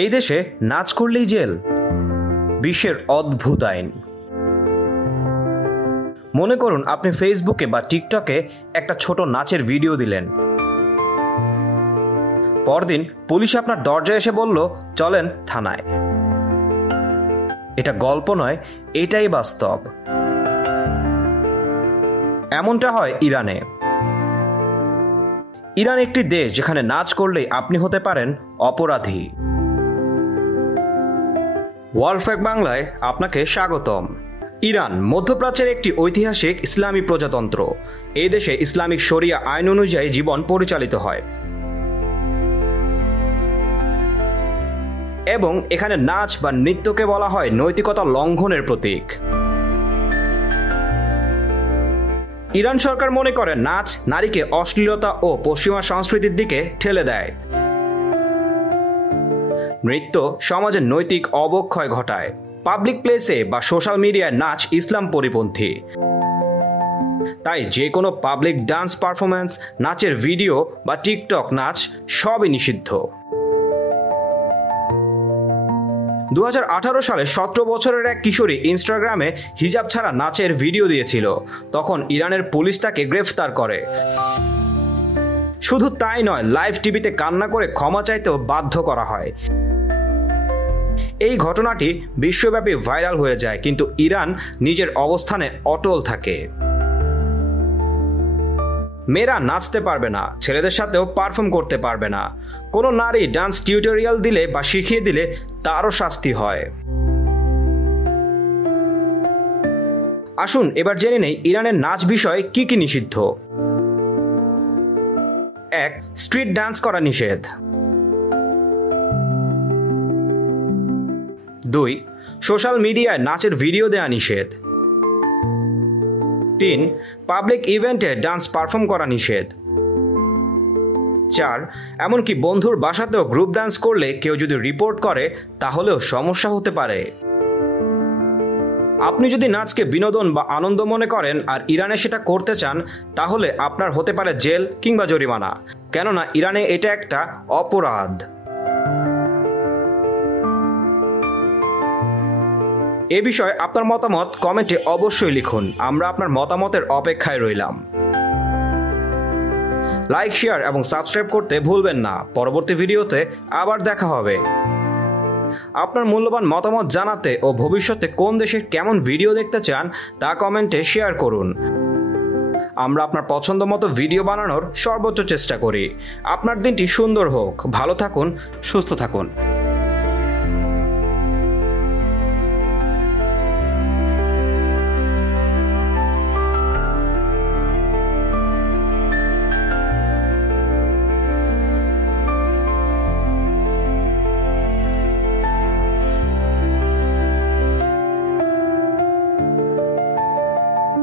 এই দেশে নাচ করলেই জেল, বিশ্বের অদ্ভুত আইন। মনে করুন আপনি ফেসবুকে বা টিকটকে একটা ছোট নাচের ভিডিও দিলেন, পরদিন পুলিশ আপনার দরজায় এসে বলল চলেন থানায়। এটা গল্প নয়, এটাই বাস্তব। এমনটা হয় ইরানে। ইরান একটি দেশ যেখানে নাচ করলেই আপনি হতে পারেন অপরাধী। ওয়ার্ল্ড ফ্যাক্ট বাংলায় আপনাকে স্বাগতম। ইরান মধ্যপ্রাচ্যের একটি ঐতিহাসিক ইসলামী প্রজাতন্ত্র। এই দেশে ইসলামিক শরিয়া আইন অনুযায়ী জীবন পরিচালিত হয় এবং এখানে নাচ বা নৃত্যকে বলা হয় নৈতিকতা লঙ্ঘনের প্রতীক। ইরান সরকার মনে করে নাচ নারীকে অশ্লীলতা ও পশ্চিমা সংস্কৃতির দিকে ঠেলে দেয়। নৃত্য সমাজের নৈতিক অবক্ষয় ঘটায়। পাবলিক প্লেসে বা সোশ্যাল মিডিয়ায় নাচ ইসলাম পরিপন্থী। তাই যে কোনো পাবলিক ডান্স পারফরম্যান্স, নাচের ভিডিও বা টিকটক নাচ সবই নিষিদ্ধ। 2018 সালে 17 বছরের এক কিশোরী ইনস্টাগ্রামে হিজাব ছাড়া নাচের ভিডিও দিয়েছিল। তখন ইরানের পুলিশ তাকে গ্রেফতার করে। শুধু তাই নয়, লাইভ টিভিতে কান্না করে ক্ষমা চাইতেও বাধ্য করা হয়। এই ঘটনাটি বিশ্বব্যাপী ভাইরাল হয়ে যায়, কিন্তু ইরান নিজের অবস্থানে অটল থাকে। মেয়েরা নাচতে পারবে না, ছেলেদের সাথেও পারফর্ম করতে পারবে না। কোনো নারী ডান্স টিউটোরিয়াল দিলে বা শিখিয়ে দিলে তারও শাস্তি হয়। আসুন এবার জেনে নেই ইরানের নাচ বিষয়ে কি কি নিষিদ্ধ। 1. স্ট্রিট ডান্স করা নিষেধ। 2. সোশ্যাল মিডিয়ায় নাচের ভিডিও দেওয়া নিষেধ। 3. পাবলিক ইভেন্টে ডান্স পারফর্ম করা নিষেধ। 4. এমনকি বন্ধুর বাসাতেও গ্রুপ ডান্স করলে কেউ যদি রিপোর্ট করে তাহলেও সমস্যা হতে পারে। আপনি যদি নাচকে বিনোদন বা আনন্দ মনে করেন আর ইরানে সেটা করতে চান, তাহলে আপনার হতে পারে জেল কিংবা জরিমানা, কেননা ইরানে এটা একটা অপরাধ। এ বিষয়ে আপনার মতামত কমেন্টে অবশ্যই লিখুন। আমরা আপনার মতামতের অপেক্ষায় রইলাম। লাইক, শেয়ার এবং সাবস্ক্রাইব করতে ভুলবেন না। পরবর্তী ভিডিওতে আবার দেখা হবে। আপনার মূল্যবান মতামত জানাতে ও ভবিষ্যতে কোন দেশের কেমন ভিডিও দেখতে চান তা কমেন্টে শেয়ার করুন। আমরা আপনার পছন্দ মতো ভিডিও বানানোর সর্বোচ্চ চেষ্টা করি। আপনার দিনটি সুন্দর হোক। ভালো থাকুন, সুস্থ থাকুন।